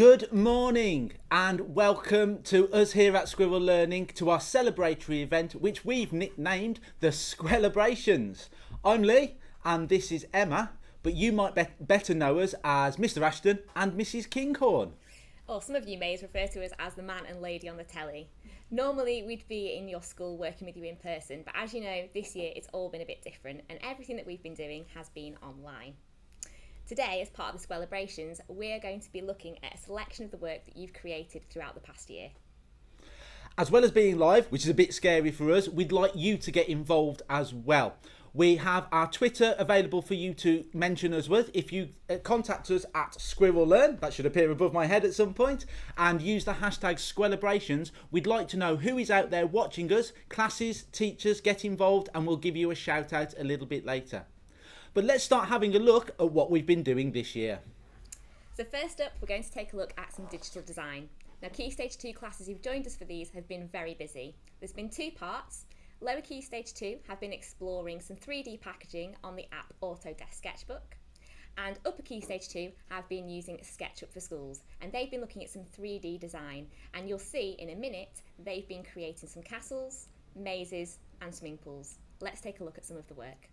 Good morning and welcome to us here at Squirrel Learning to our celebratory event which we've nicknamed the Squelebrations. I'm Lee and this is Emma, but you might better know us as Mr. Ashton and Mrs. Kinghorn. Or some of you may refer to us as the man and lady on the telly. Normally we'd be in your school working with you in person, but as you know, this year it's all been a bit different and everything that we've been doing has been online. Today, as part of the Squelebrations, we're going to be looking at a selection of the work that you've created throughout the past year. As well as being live, which is a bit scary for us, we'd like you to get involved as well. We have our Twitter available for you to mention us with. If you contact us at Squirrel Learn, that should appear above my head at some point, and use the hashtag Squelebrations, we'd like to know who is out there watching us. Classes, teachers, get involved and we'll give you a shout out a little bit later. But let's start having a look at what we've been doing this year. So first up, we're going to take a look at some digital design. Now, Key Stage 2 classes who've joined us for these have been very busy. There's been two parts. Lower Key Stage 2 have been exploring some 3D packaging on the app Autodesk Sketchbook. And Upper Key Stage 2 have been using SketchUp for Schools, and they've been looking at some 3D design. And you'll see in a minute, they've been creating some castles, mazes, and swimming pools. Let's take a look at some of the work.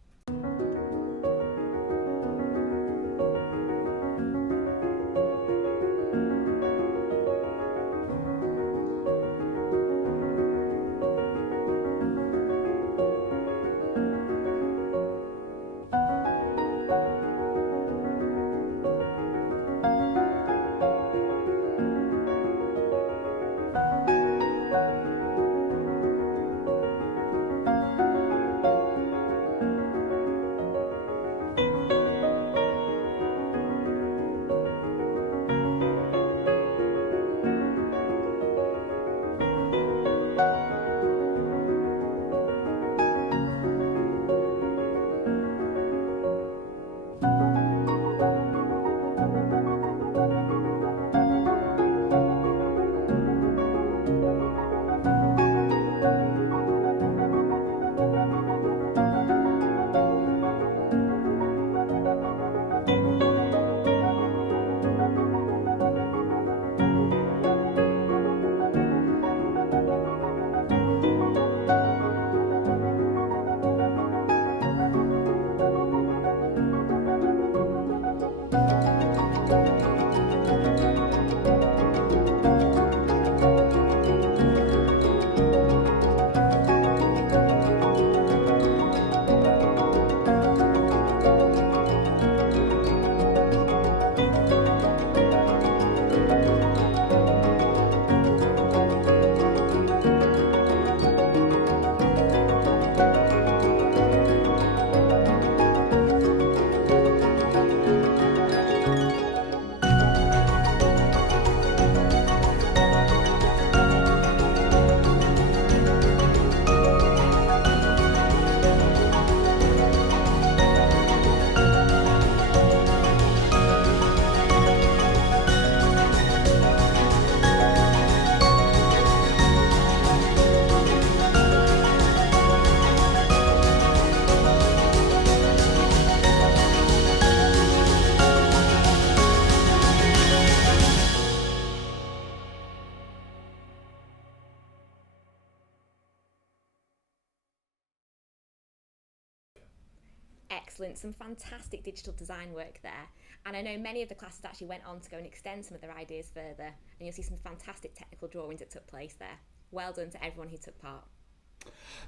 excellent, some fantastic digital design work there. And I know many of the classes actually went on to go and extend some of their ideas further, and you'll see some fantastic technical drawings that took place there. Well done to everyone who took part.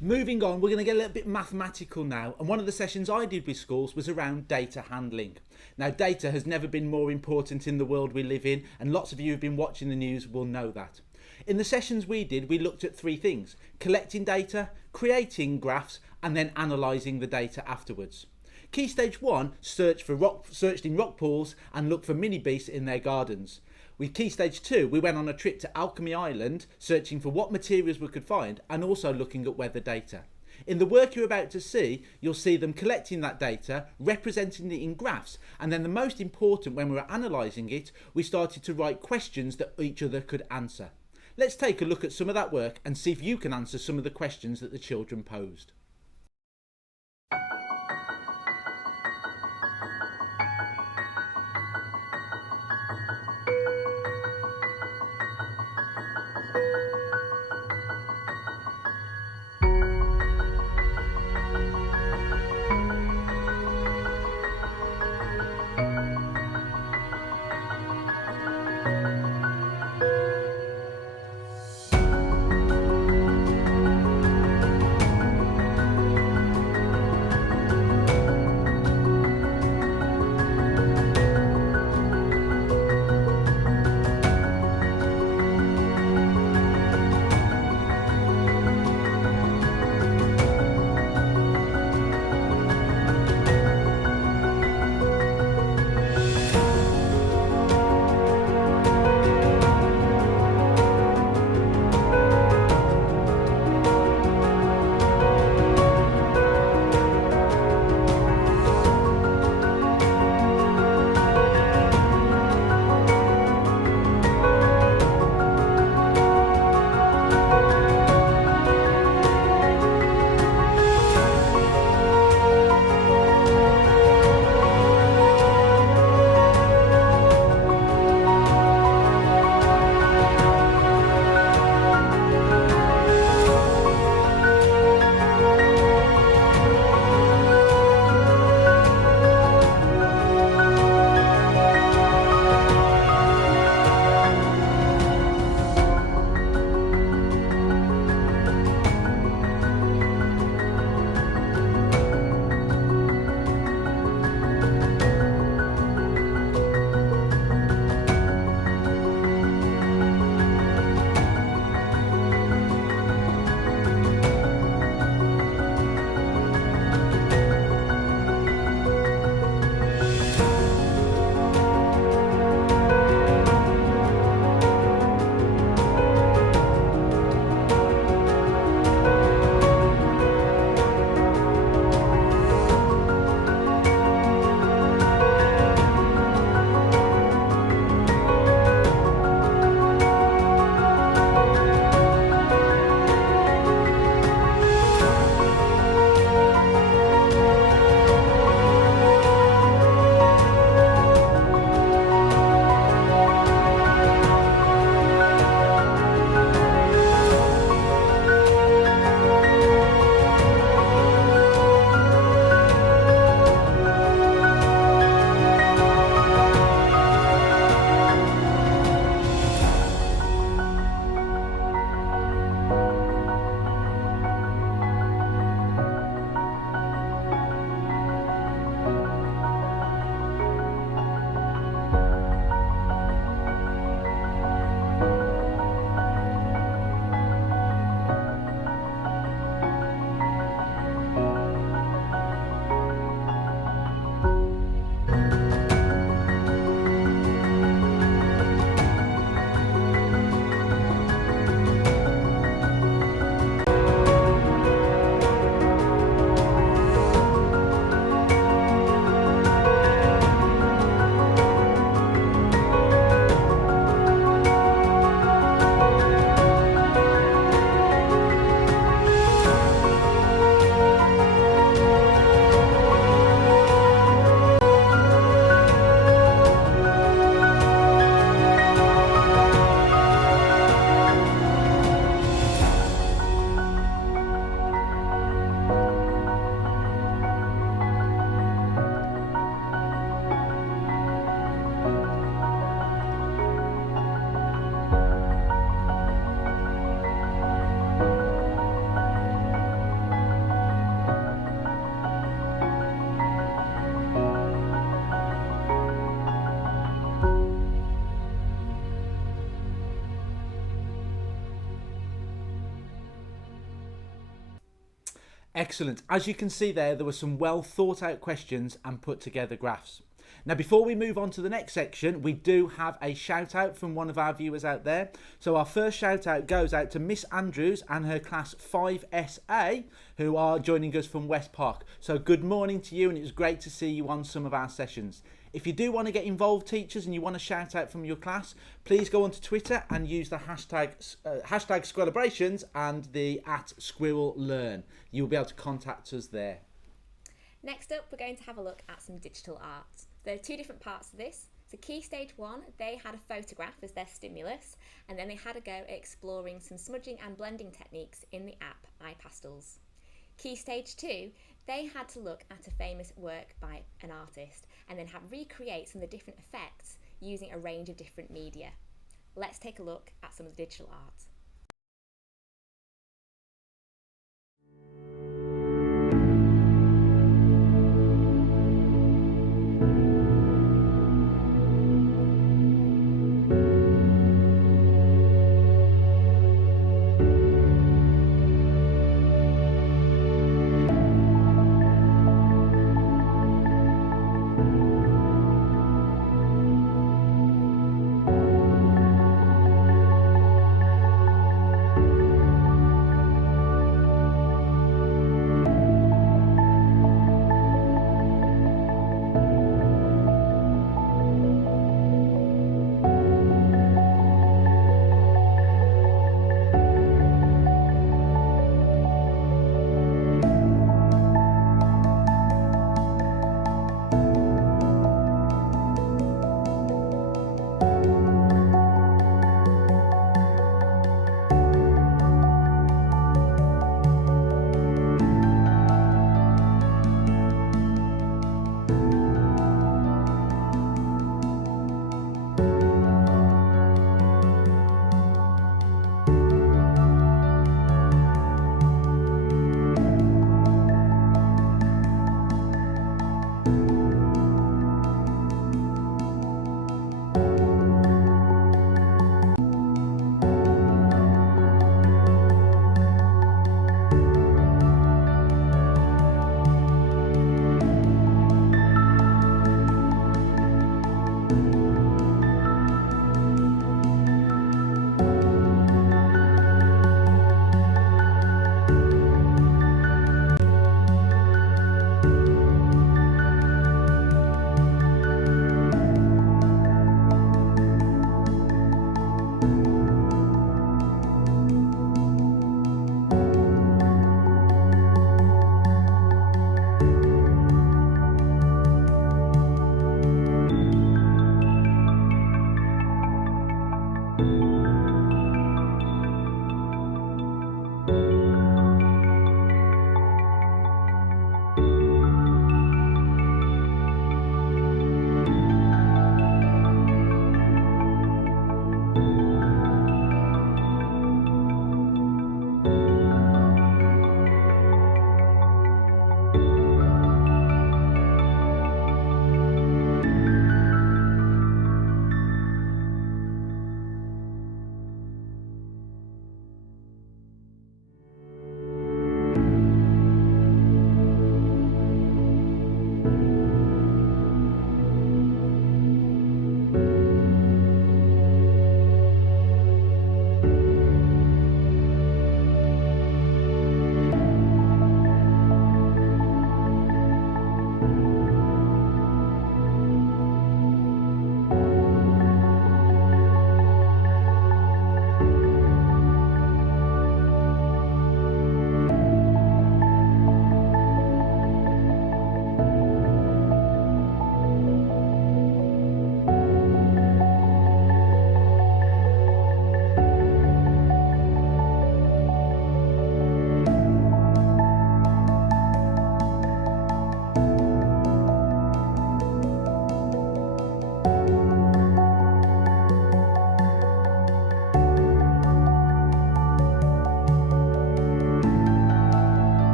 Moving on, we're going to get a little bit mathematical now, and one of the sessions I did with schools was around data handling. Now, data has never been more important in the world we live in, and lots of you who've been watching the news will know that. In the sessions we did, we looked at three things: collecting data, creating graphs, and then analysing the data afterwards. Key Stage 1 searched in rock pools and looked for mini beasts in their gardens. With Key Stage 2, we went on a trip to Alchemy Island, searching for what materials we could find and also looking at weather data. In the work you're about to see, you'll see them collecting that data, representing it in graphs, and then the most important, when we were analysing it, we started to write questions that each other could answer. Let's take a look at some of that work and see if you can answer some of the questions that the children posed. Excellent. As you can see there were some well thought out questions and put together graphs. Now, before we move on to the next section, we do have a shout out from one of our viewers out there. So our first shout out goes out to Miss Andrews and her class 5SA, who are joining us from West Park. So good morning to you, and it was great to see you on some of our sessions. If you do want to get involved, teachers, and you want to shout out from your class, please go onto Twitter and use the hashtag Squelebrations and the @SquirrelLearn. You'll be able to contact us there. Next up, we're going to have a look at some digital art. There are two different parts to this. So Key Stage 1, they had a photograph as their stimulus, and then they had a go at exploring some smudging and blending techniques in the app iPastels. Key Stage 2, they had to look at a famous work by an artist and then recreate some of the different effects using a range of different media. Let's take a look at some of the digital art.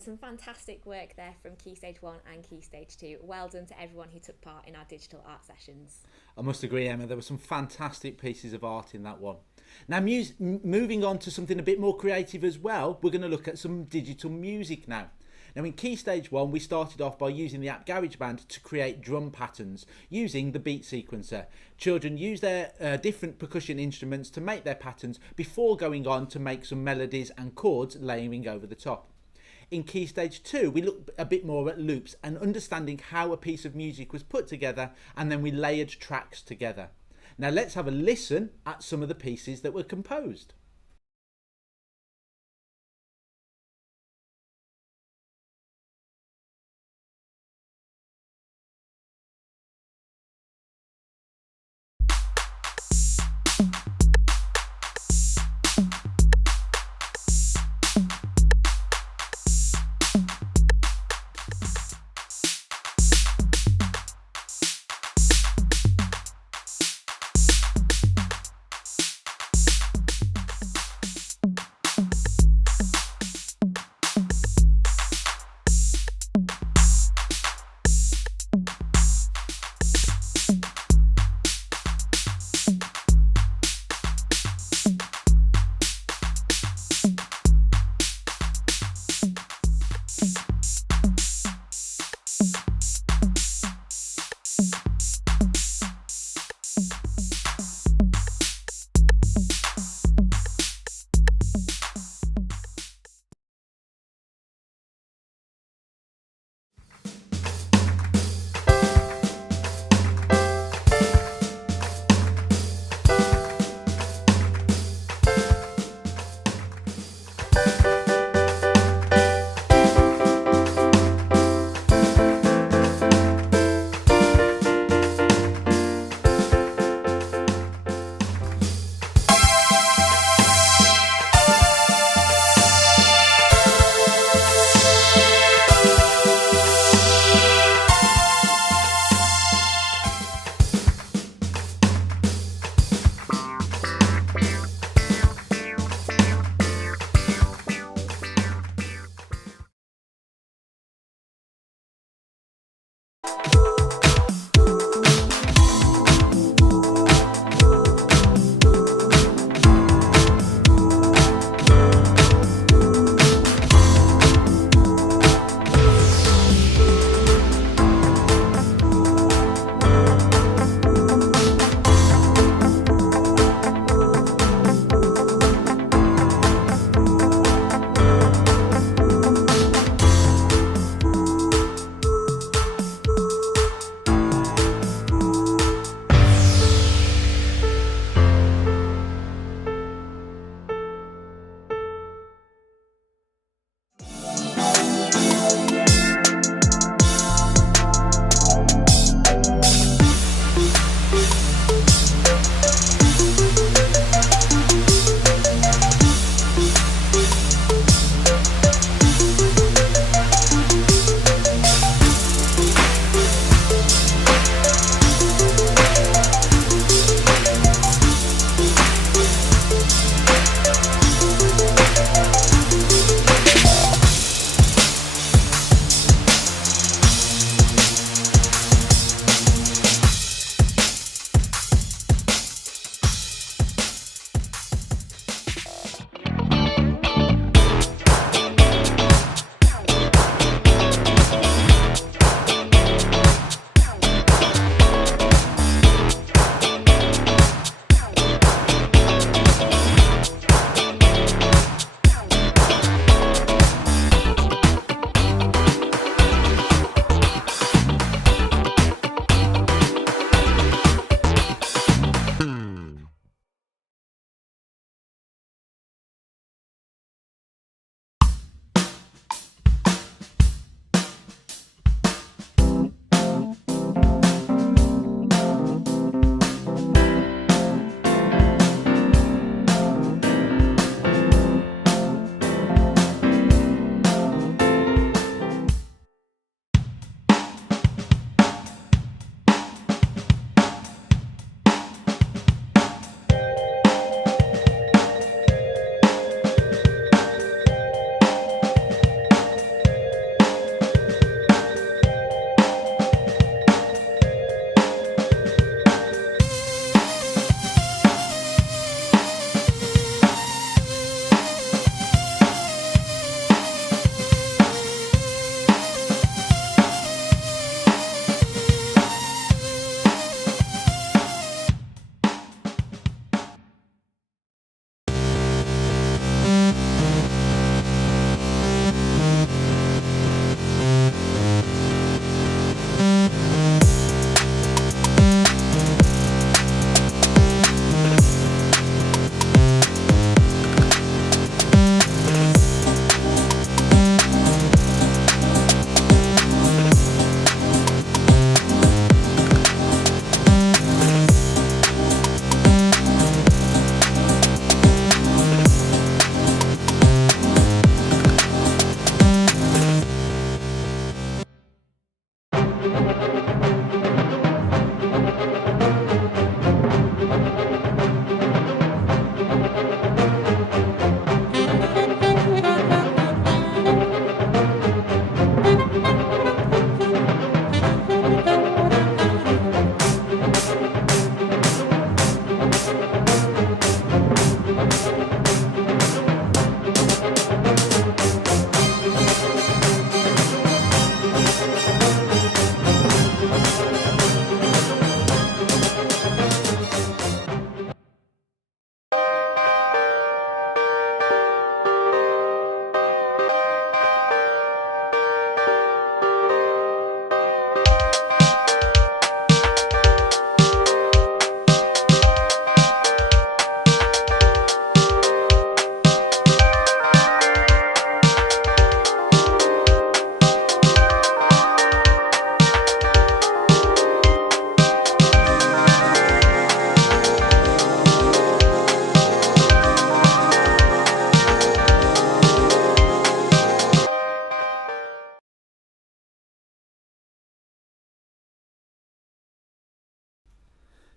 Excellent, some fantastic work there from Key Stage 1 and Key Stage 2. Well done to everyone who took part in our digital art sessions. I must agree, Emma, there were some fantastic pieces of art in that one. Now, moving on to something a bit more creative as well, we're going to look at some digital music now. Now, in Key Stage 1, we started off by using the app GarageBand to create drum patterns using the beat sequencer. Children use their different percussion instruments to make their patterns before going on to make some melodies and chords layering over the top. In Key Stage 2, we looked a bit more at loops and understanding how a piece of music was put together, and then we layered tracks together. Now let's have a listen at some of the pieces that were composed.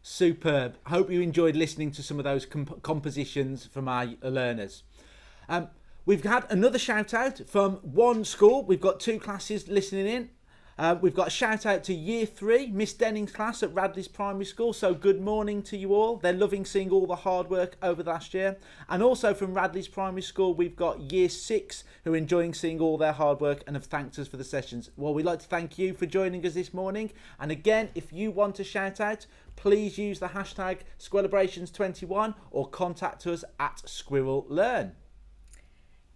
Superb. Hope you enjoyed listening to some of those compositions from our learners. We've had another shout out from one school. We've got 2 classes listening in. We've got a shout out to Year 3, Miss Denning's class at Radley's Primary School. So good morning to you all. They're loving seeing all the hard work over the last year. And also from Radley's Primary School, we've got Year 6 who are enjoying seeing all their hard work and have thanked us for the sessions. Well, we'd like to thank you for joining us this morning. And again, if you want to shout out, please use the hashtag Squelebrations21 or contact us at Squirrel Learn.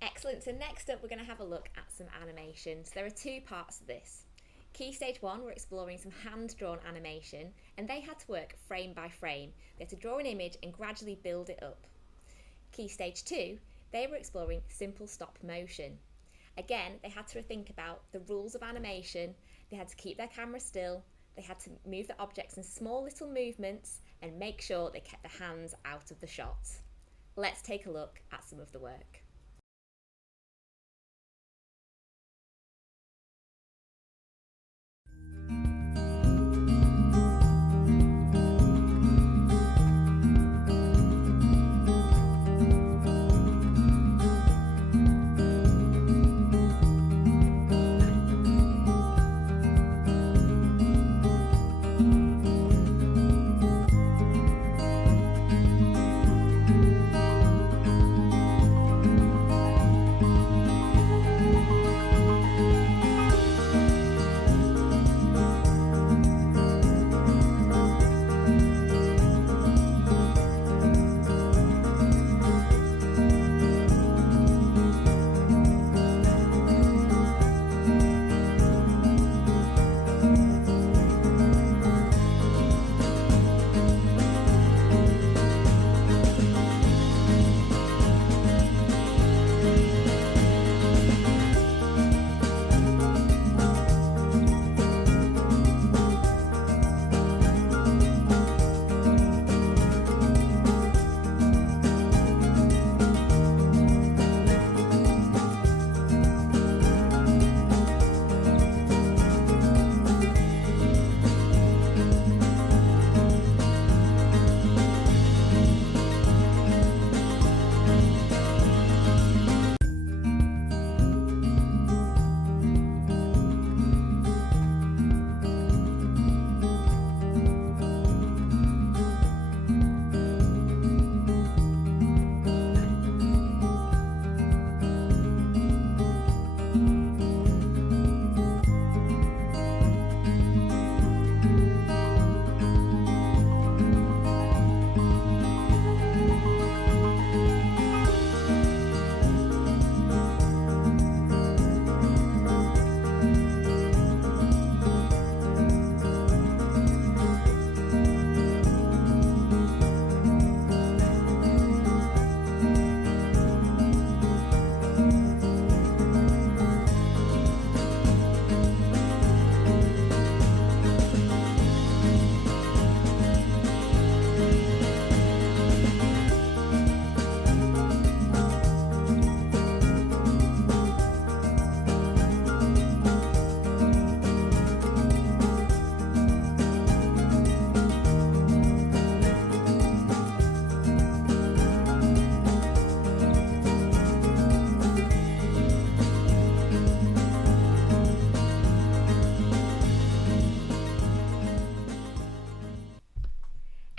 Excellent. So next up, we're going to have a look at some animations. There are 2 parts to this. Key Stage 1, we're exploring some hand-drawn animation, and they had to work frame by frame. They had to draw an image and gradually build it up. Key Stage 2, they were exploring simple stop motion. Again, they had to think about the rules of animation, they had to keep their camera still, they had to move the objects in small little movements and make sure they kept the hands out of the shot. Let's take a look at some of the work.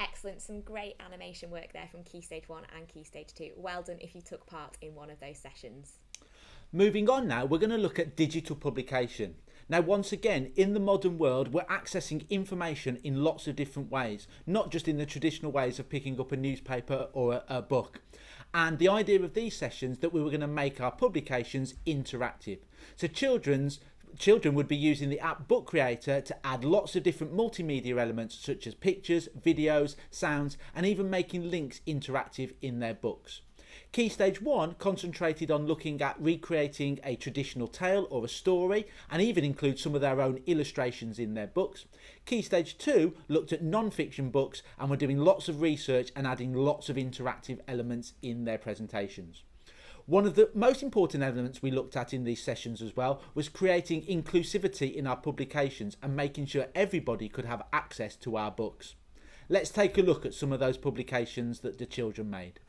Excellent, some great animation work there from Key Stage 1 and Key Stage 2. Well done if you took part in one of those sessions. Moving on now, we're going to look at digital publication. Now, once again, in the modern world, we're accessing information in lots of different ways, not just in the traditional ways of picking up a newspaper or a book. And the idea of these sessions that we were going to make our publications interactive. So children would be using the app Book Creator to add lots of different multimedia elements such as pictures, videos, sounds, and even making links interactive in their books. Key Stage 1 concentrated on looking at recreating a traditional tale or a story and even include some of their own illustrations in their books. Key Stage 2 looked at non-fiction books and were doing lots of research and adding lots of interactive elements in their presentations. One of the most important elements we looked at in these sessions as well was creating inclusivity in our publications and making sure everybody could have access to our books. Let's take a look at some of those publications that the children made.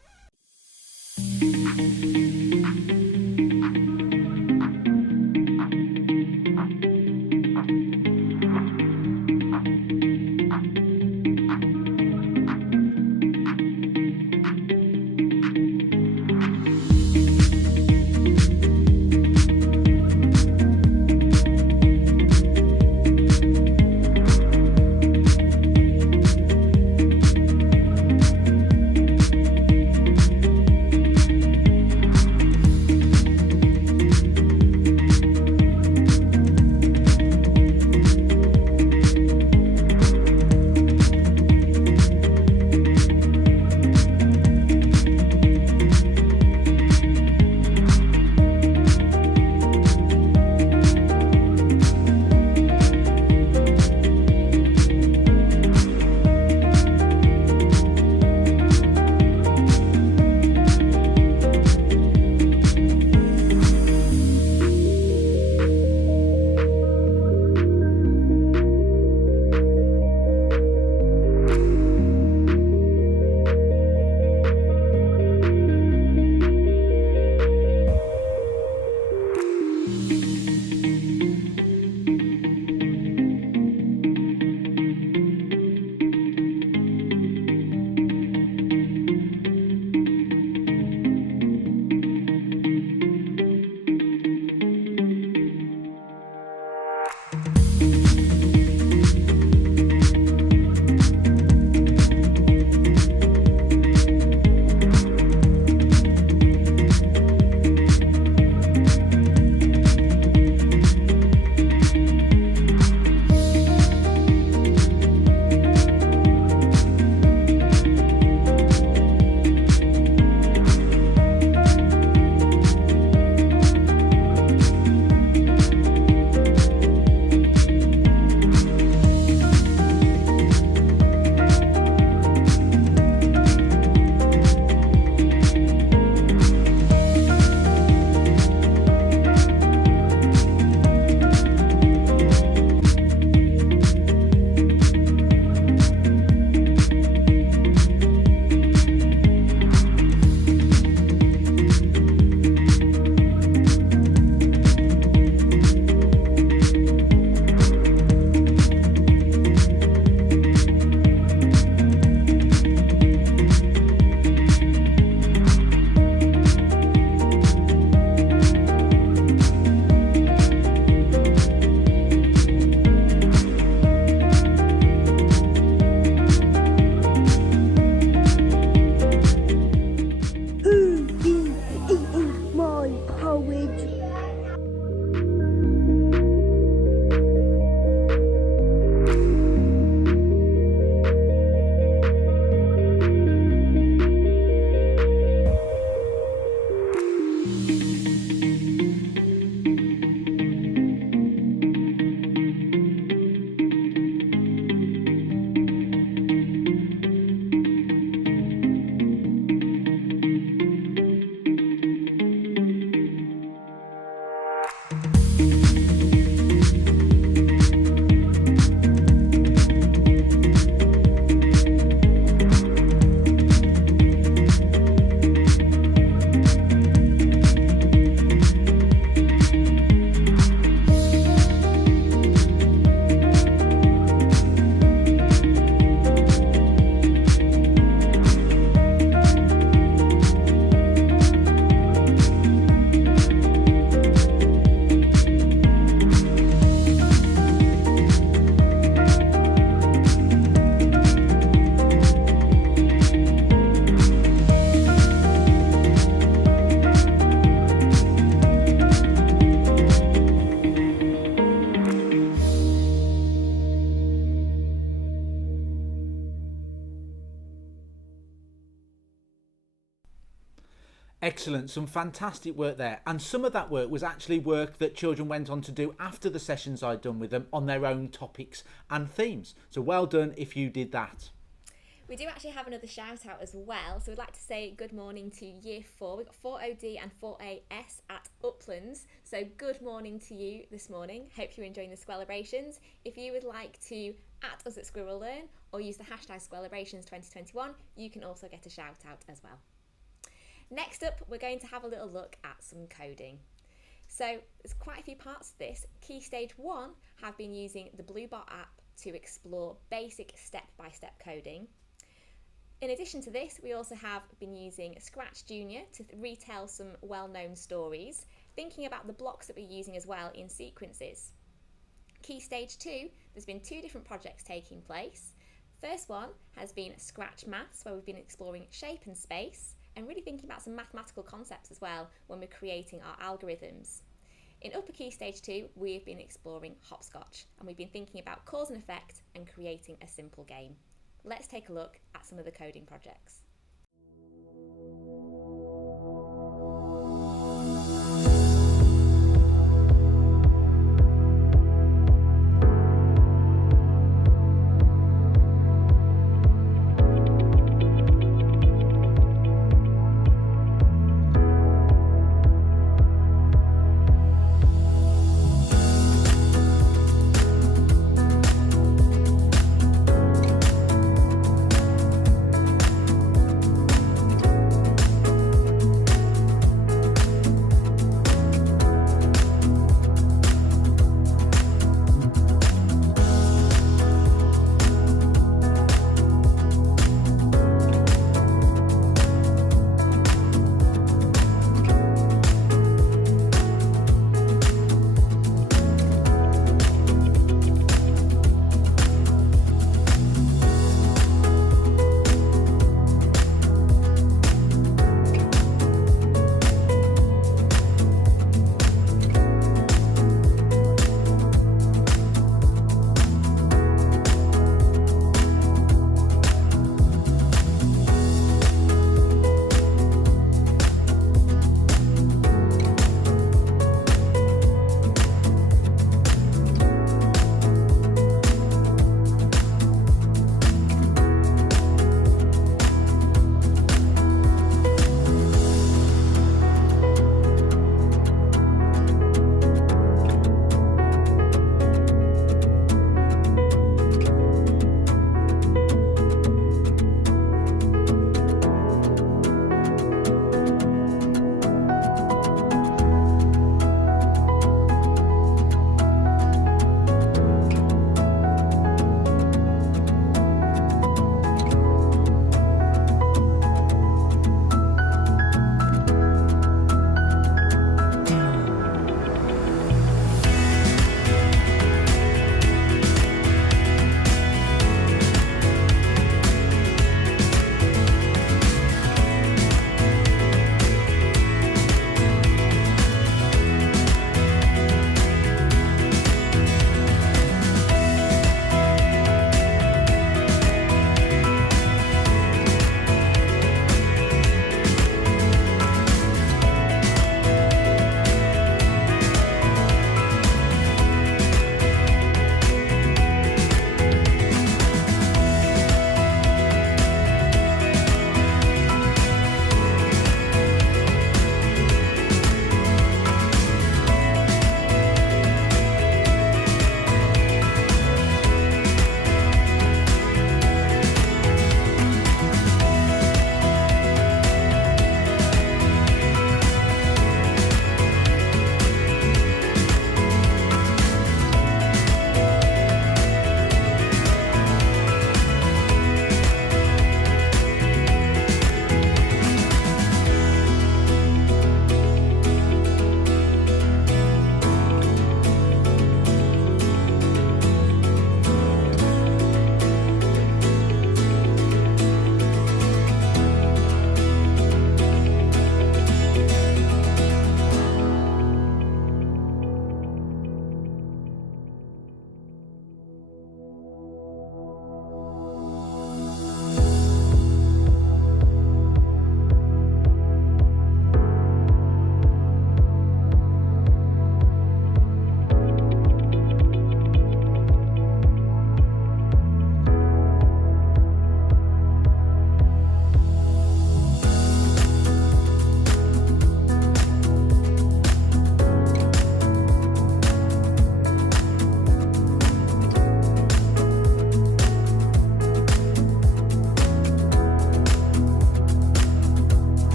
Excellent, some fantastic work there. And some of that work was actually work that children went on to do after the sessions I'd done with them on their own topics and themes. So well done if you did that. We do actually have another shout out as well, so we'd like to say good morning to Year 4. We've got 4OD and 4AS at Uplands, so good morning to you this morning. Hope you're enjoying the Squelebrations. If you would like to at us at Squirrel Learn or use the hashtag Squelebrations 2021, you can also get a shout out as well. Next up, we're going to have a little look at some coding. So there's quite a few parts to this. Key Stage 1 have been using the Bluebot app to explore basic step-by-step coding. In addition to this, we also have been using Scratch Junior to retell some well-known stories, thinking about the blocks that we're using as well in sequences. Key Stage 2, there's been 2 different projects taking place. First one has been Scratch Maths, where we've been exploring shape and space, and really thinking about some mathematical concepts as well when we're creating our algorithms. In Upper Key Stage 2, we've been exploring hopscotch, and we've been thinking about cause and effect and creating a simple game. Let's take a look at some of the coding projects.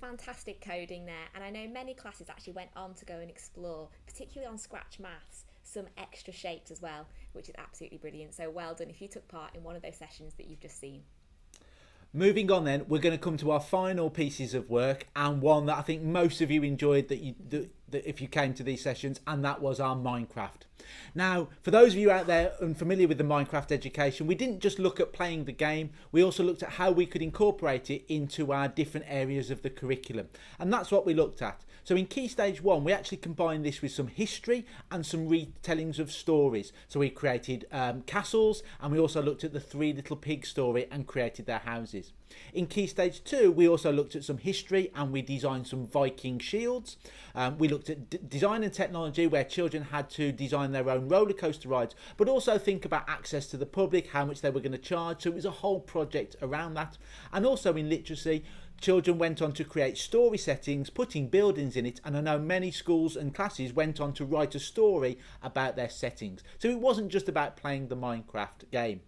fantastic coding there, and I know many classes actually went on to go and explore, particularly on Scratch Maths, some extra shapes as well, which is absolutely brilliant. So well done if you took part in one of those sessions that you've just seen. Moving on then, we're going to come to our final pieces of work, and one that I think most of you enjoyed that if you came to these sessions, and that was our Minecraft. Now, for those of you out there unfamiliar with the Minecraft education, we didn't just look at playing the game, we also looked at how we could incorporate it into our different areas of the curriculum, and that's what we looked at. So in Key Stage 1, we actually combined this with some history and some retellings of stories. So we created castles, and we also looked at the Three Little Pigs story and created their houses. In Key Stage 2, we also looked at some history, and we designed some Viking shields. We looked at design and technology, where children had to design their own roller coaster rides, but also think about access to the public, how much they were going to charge. So it was a whole project around that. And also in literacy, children went on to create story settings, putting buildings in it, and I know many schools and classes went on to write a story about their settings. So it wasn't just about playing the Minecraft game.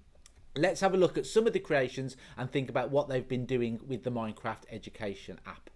Let's have a look at some of the creations and think about what they've been doing with the Minecraft education app.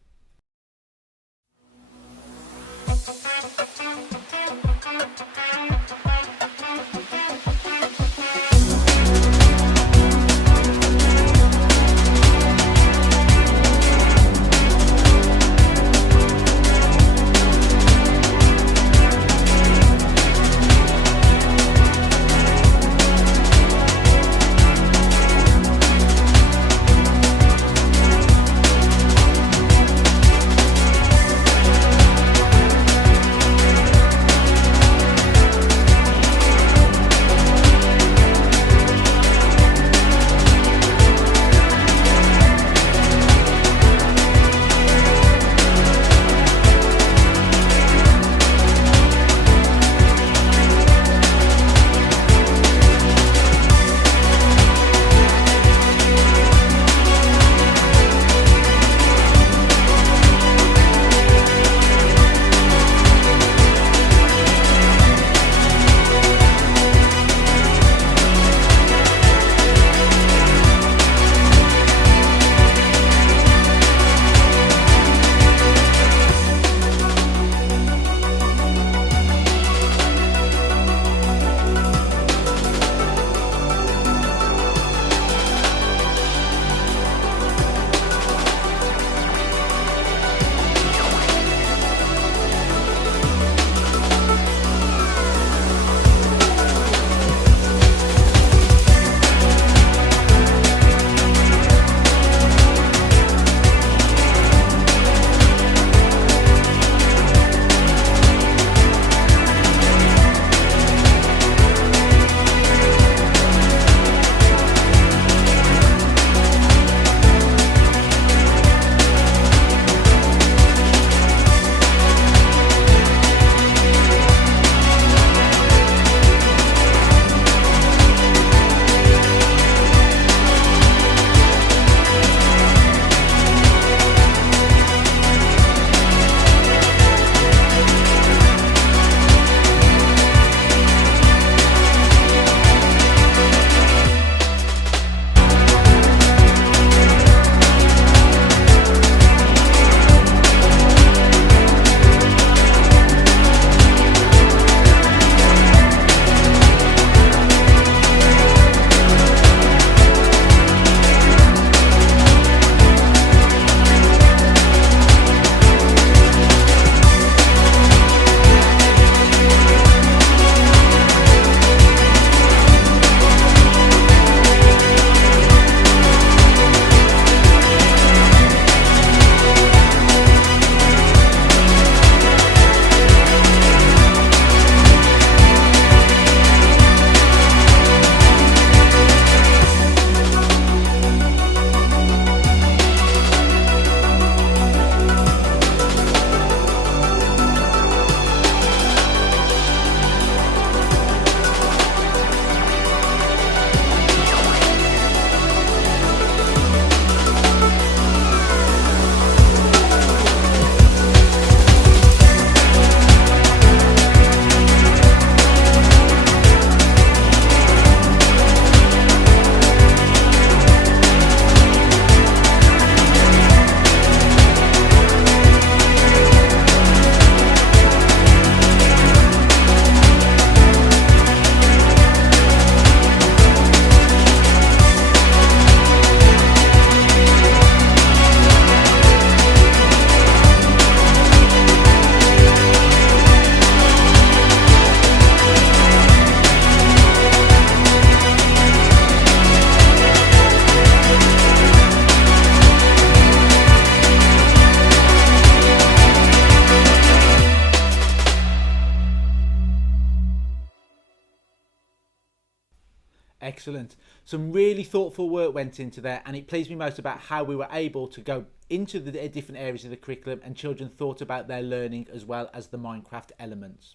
Excellent. Some really thoughtful work went into there, and it pleased me most about how we were able to go into the different areas of the curriculum and children thought about their learning as well as the Minecraft elements.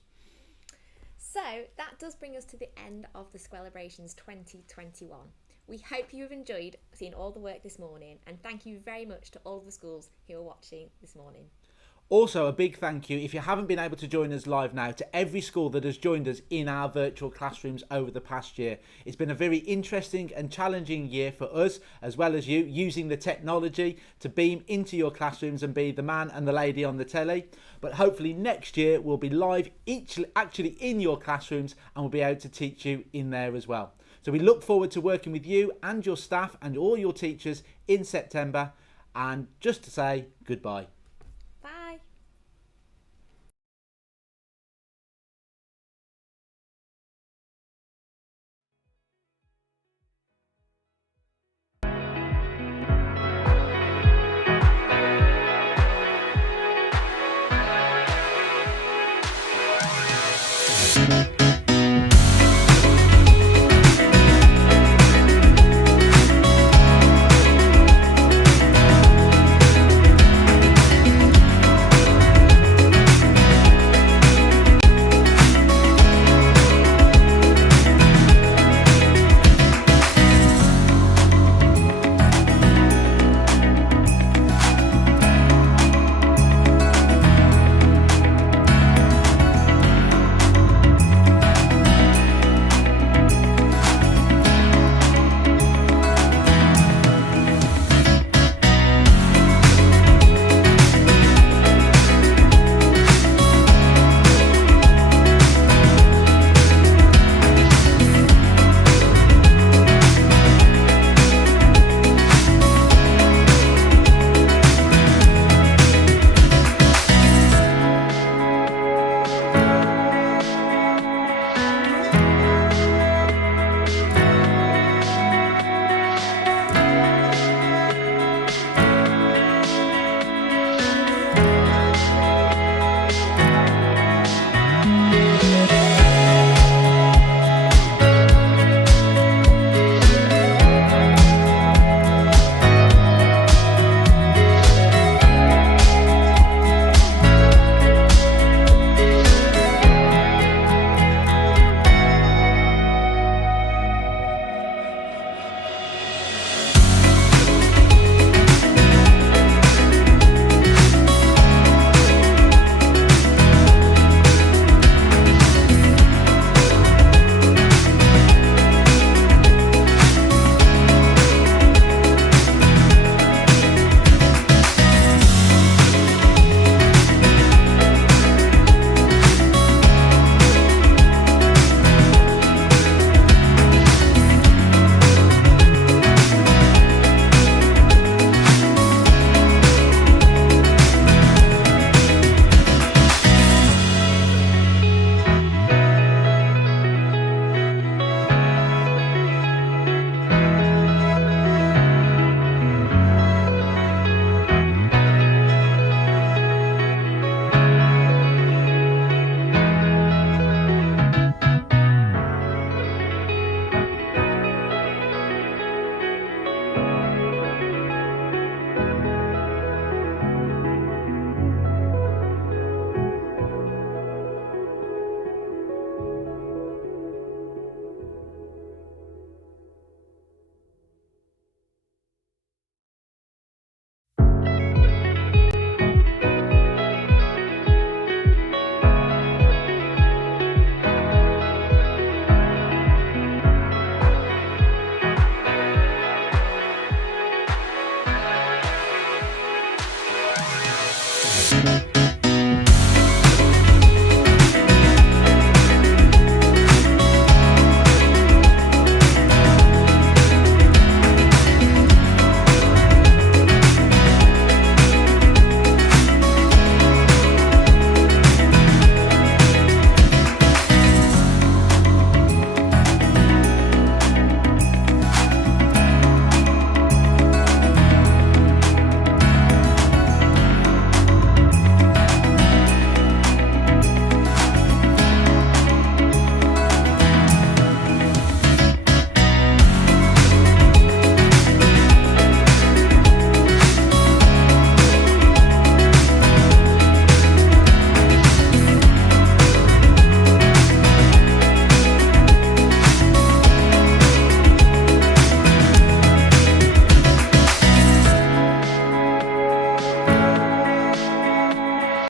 So that does bring us to the end of the Squelebrations 2021. We hope you have enjoyed seeing all the work this morning, and thank you very much to all the schools who are watching this morning. Also, a big thank you, if you haven't been able to join us live now, to every school that has joined us in our virtual classrooms over the past year. It's been a very interesting and challenging year for us, as well as you, using the technology to beam into your classrooms and be the man and the lady on the telly. But hopefully next year we'll be live, actually in your classrooms, and we'll be able to teach you in there as well. So we look forward to working with you and your staff and all your teachers in September. And just to say goodbye.